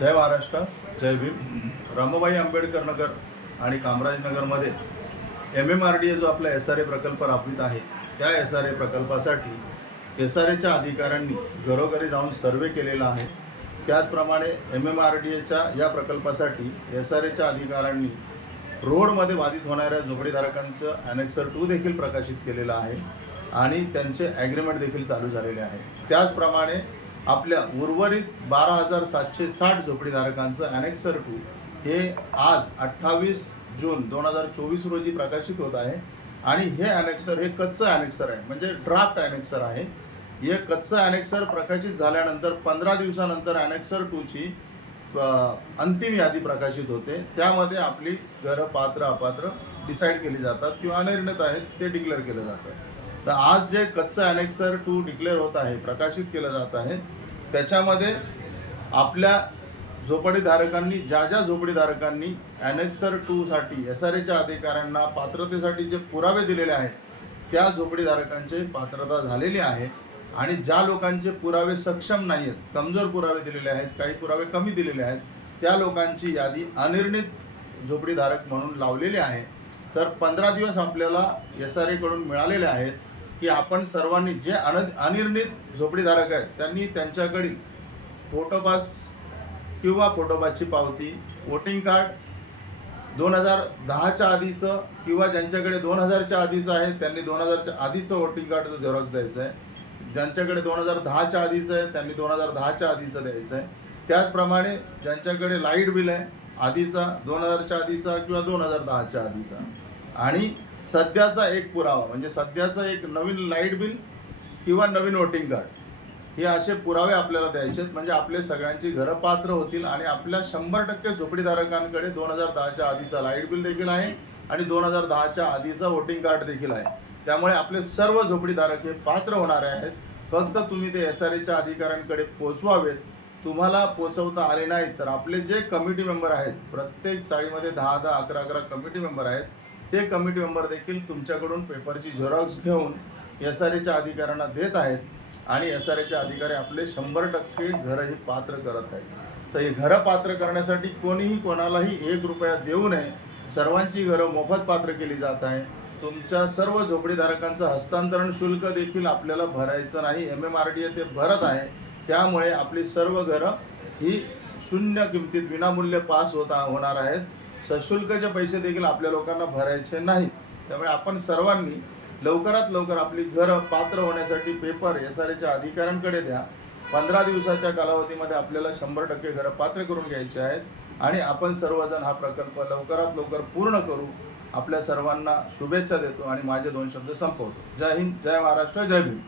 जय महाराष्ट्र, जय भीम. रमाबाई आंबेडकर नगर आणि कामराजनगरमध्ये MMRDA जो आपला SRA प्रकल्प राबवित आहे, त्या SRA प्रकल्पासाठी SRAच्या अधिकाऱ्यांनी घरोघरी जाऊन सर्वे केलेला आहे. त्याचप्रमाणे MMRDAच्या या प्रकल्पासाठी SRAच्या अधिकाऱ्यांनी रोडमध्ये बाधित होणाऱ्या झोपडीधारकांचं ॲनेक्सर 2 देखील प्रकाशित केलेलं आहे आणि त्यांचे ॲग्रीमेंट देखील चालू झालेले आहे. त्याचप्रमाणे आपल्या उर्वरित 12,760 झोपडीधारकांचं ॲनेक्सर 2 हे आज 28 जून 2024 रोजी प्रकाशित होत आहे आणि हे ॲनेक्सर हे कच्चं ॲनेक्सर आहे, म्हणजे ड्राफ्ट ॲनेक्सर आहे. हे कच्चं ॲनेक्सर प्रकाशित झाल्यानंतर 15 दिवसानंतर ॲनेक्सर 2ची अंतिम यादी प्रकाशित होते. त्यामध्ये आपली घरं पात्र अपात्र डिसाईड केली जातात किंवा अनिर्णित आहेत ते डिक्लेअर केलं जातं. तर आज जे कच्चं ॲनेक्सर 2 डिक्लेअर होत आहे, प्रकाशित केलं जात आहे, त्याच्यामध्ये आपल्या झोपडीधारकांनी ज्या झोपडीधारकांनी ॲनेक्सर 2 साठी SRAच्या अधिकाऱ्यांना पात्रतेसाठी जे पुरावे दिलेले आहेत, त्या झोपडीधारकांची पात्रता झालेली आहे आणि ज्या लोकांचे पुरावे सक्षम नाही आहेत, कमजोर पुरावे दिलेले आहेत, काही पुरावे कमी दिलेले आहेत, त्या लोकांची यादी अनिर्णित झोपडीधारक म्हणून लावलेली आहे. तर 15 दिवस आपल्याला SRA कडून मिळालेले आहेत की आपण सर्वांनी जे अनिर्णित झोपडीधारक आहेत त्यांनी त्यांच्याकडील फोटोपास किंवा फोटोपासची पावती, वोटिंग कार्ड 2010च्या आधीचं किंवा ज्यांच्याकडे 2000च्या आधीचं आहे त्यांनी 2000च्या आधीचं वोटिंग कार्डचं झेरॉक्स द्यायचं आहे. ज्यांच्याकडे 2010च्या आधीचं आहे त्यांनी 2010च्या आधीचं द्यायचं आहे. त्याचप्रमाणे ज्यांच्याकडे लाईट बिल आहे आधीचा, 2000च्या आधीचा किंवा 2010च्या आधीचा, आणि सध्याचा एक पुरावा म्हणजे सध्याचं एक नवीन लाईट बिल किंवा नवीन वोटिंग कार्ड, हे असे पुरावे आपल्याला द्यायचे आहेत. म्हणजे आपले सगळ्यांची घरं पात्र होतील आणि आपल्या 100% झोपडीधारकांकडे 2010च्या आधीचा लाईट बिल देखील आहे आणि 2010च्या आधीचा वोटिंग कार्ड देखील आहे. त्यामुळे आपले सर्व झोपडीधारक हे पात्र होणारे आहेत. फक्त तुम्ही ते SRAच्या अधिकाऱ्यांकडे पोचवावेत. तुम्हाला पोचवता आले नाहीत तर आपले जे कमिटी मेंबर आहेत, प्रत्येक चाळीमध्ये 10-10, 11-11 कमिटी मेंबर आहेत, ते कमिटी मेंबर देखील तुमच्याकडून पेपरची झेरॉक्स घेऊन SRAच्या अधिकाऱ्यांना देत आहेत आणि SRAचे अधिकारी आपले 100% घरं ही पात्र करत आहेत. तर हे घरं पात्र करण्यासाठी कोणीही कोणालाही 1 रुपया देऊ नये. सर्वांची घरं मोफत पात्र केली जात आहे. तुमच्या सर्व झोपडीधारकांचं हस्तांतरण शुल्क देखील आपल्याला भरायचं नाही, MMRDA ते भरत आहे. त्यामुळे आपली सर्व घरं ही शून्य किमतीत विनामूल्य पास होणार आहेत. सशुल्कचे पैसे देखील आपल्या लोकांना भरायचे नाहीत. त्यामुळे आपण सर्वांनी लवकरात लवकर आपली घरं पात्र होण्यासाठी पेपर SRAच्या अधिकाऱ्यांकडे द्या. 15 दिवसाच्या कालावधीमध्ये आपल्याला 100% घरं पात्र करून घ्यायचे आहेत आणि आपण सर्वजण हा प्रकल्प लवकरात लवकर पूर्ण करू. आपल्या सर्वांना शुभेच्छा देतो आणि माझे 2 शब्द संपवतो. जय हिंद, जय महाराष्ट्र, जय भीम.